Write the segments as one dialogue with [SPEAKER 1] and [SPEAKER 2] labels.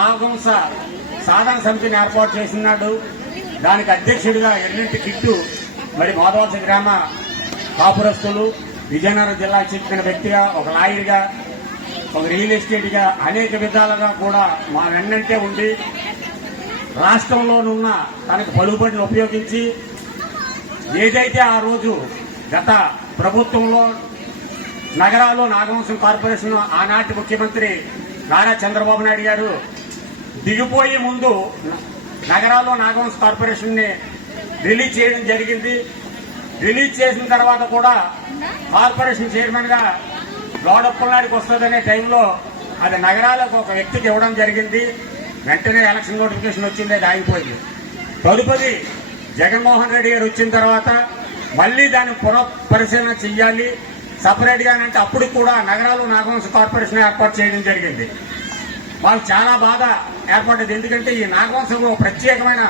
[SPEAKER 1] నాగవంశ సాధన సమితిని ఏర్పాటు చేసినాడు. దానికి అధ్యక్షుడిగా ఎన్నింటి కిట్టు మరి మాధవలస గ్రామ కాపురస్తులు విజయనగరం జిల్లాకు చెందిన వ్యక్తిగా ఒక లాయర్గా ఒక రియల్ ఎస్టేట్గా అనేక విధాలుగా కూడా మా వెన్నంటే ఉండి రాష్ట్రంలోనున్న తనకు పలుబడిని ఉపయోగించి ఏదైతే ఆ రోజు గత ప్రభుత్వంలో నగరాల్లో నాగవంశం కార్పొరేషన్ ఆనాటి ముఖ్యమంత్రి నారా చంద్రబాబు నాయుడు గారు దిగిపోయే ముందు నగరాల్లో నాగవంశ కార్పొరేషన్ని రిలీజ్ చేయడం జరిగింది. రిలీజ్ చేసిన తర్వాత కూడా కార్పొరేషన్ చైర్మన్గా లోడప్పలనాడికి వస్తుందనే టైంలో అది నగరాలకు ఒక వ్యక్తికి ఇవ్వడం జరిగింది. వెంటనే ఎలక్షన్ నోటిఫికేషన్ వచ్చింది అది ఆగిపోయింది. తదుపరి జగన్మోహన్ రెడ్డి గారు వచ్చిన తర్వాత మళ్ళీ దాన్ని పునఃపరిశీలన చెయ్యాలి. సపరేట్గా అంటే అప్పుడు కూడా నగరాలు నాగవంశ కార్పొరేషన్ ఏర్పాటు చేయడం జరిగింది. వాళ్ళు చాలా బాధ ఏర్పడ్డది. ఎందుకంటే ఈ నాగవంశంలో ప్రత్యేకమైన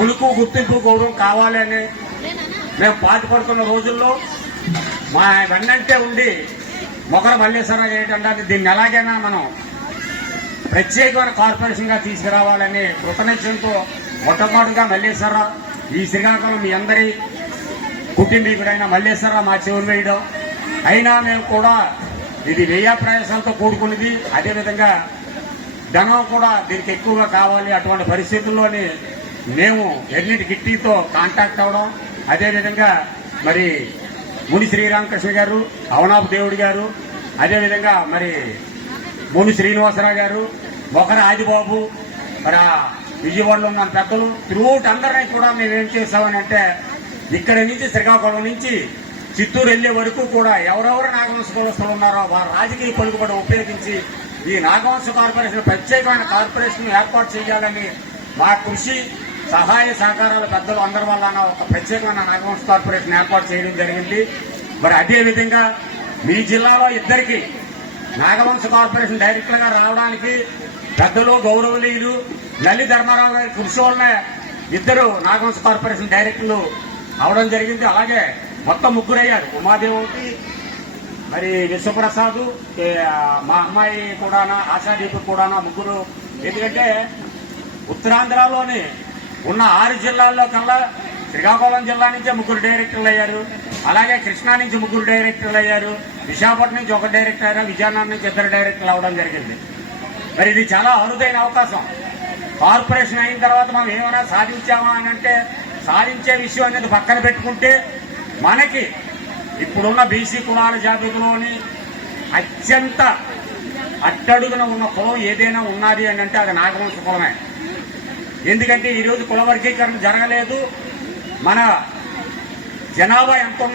[SPEAKER 1] ఉలుకు గుర్తింపు గౌరవం కావాలి అని మేము బాధపడుతున్న రోజుల్లో మా వెన్నంటే ఉండి మొగర మల్లేశ్వరరావు ఏంటంటే దీన్ని ఎలాగైనా మనం ప్రత్యేకమైన కార్పొరేషన్గా తీసుకురావాలని కృతనిశ్చయంతో మొట్టమొదటిగా మల్లేశ్వరరావు ఈ శ్రీకాకుళం మీ అందరి కుటుంబీకుడైన మల్లేశ్వరరావు మా చెవులు వేయడం. అయినా మేము కూడా ఇది వ్యయ ప్రయాసాలతో కూడుకున్నది. అదేవిధంగా ధనం కూడా దీనికి ఎక్కువగా కావాలి అటువంటి పరిస్థితుల్లోని మేము ఎన్నిటి గిట్టితో కాంటాక్ట్ అవ్వడం అదేవిధంగా మరి ముని శ్రీరామకృష్ణ గారు అవనాపు దేవుడి గారు అదేవిధంగా మరి ముని శ్రీనివాసరావు గారు ఒకరి ఆదిబాబు మరి విజయవాడలో ఉన్న పెద్దలు త్రూట్ అందరినీ కూడా మేము ఏం చేసామని అంటే ఇక్కడి నుంచి శ్రీకాకుళం నుంచి చిత్తూరు వెళ్ళే వరకు కూడా ఎవరెవరు నాగవంశ కులస్తులు ఉన్నారో వారి రాజకీయ పలుకుబడి ఉపయోగించి ఈ నాగవంశ కార్పొరేషన్ ప్రత్యేకమైన కార్పొరేషన్ ఏర్పాటు చేయాలని మా కృషి సహాయ సహకారాలు పెద్దలు అందరి వల్ల ఒక ప్రత్యేకమైన నాగవంశ కార్పొరేషన్ ఏర్పాటు చేయడం జరిగింది. మరి అదే విధంగా మీ జిల్లాలో ఇద్దరికి నాగవంశ కార్పొరేషన్ డైరెక్టర్గా రావడానికి పెద్దలు గౌరవనీయులు నల్లి ధర్మారావు గారి కృషి వల్లనే ఇద్దరు నాగవంశ కార్పొరేషన్ డైరెక్టర్లు అవడం జరిగింది. అలాగే మొత్తం ముగ్గురయ్యారు. ఉమాదేవి మరి విశ్వప్రసాద్ మా అమ్మాయి కూడానా ఆశాదీప్ కూడానా ముగ్గురు. ఎందుకంటే ఉత్తరాంధ్రలోని ఉన్న ఆరు జిల్లాల్లో కల్లా శ్రీకాకుళం జిల్లా నుంచే ముగ్గురు డైరెక్టర్లు అయ్యారు. అలాగే కృష్ణా నుంచి ముగ్గురు డైరెక్టర్లు అయ్యారు. విశాఖపట్నం నుంచి ఒక డైరెక్టర్ అయినా విజయనగరం నుంచి ఇద్దరు డైరెక్టర్లు అవడం జరిగింది. మరి ఇది చాలా అరుదైన అవకాశం. కార్పొరేషన్ అయిన తర్వాత మనం ఏమైనా సాధించామా అని అంటే సాధించే విషయం అనేది పక్కన పెట్టుకుంటే మనకి ఇప్పుడున్న బీసీ కులాల జాబితాలోని అత్యంత అట్టడుగున ఉన్న కులం ఏదైనా ఉన్నది అని అంటే అది నాగవంశ కులమే. ఎందుకంటే ఈరోజు కుల వర్గీకరణ జరగలేదు. మన జనాభా ఎంత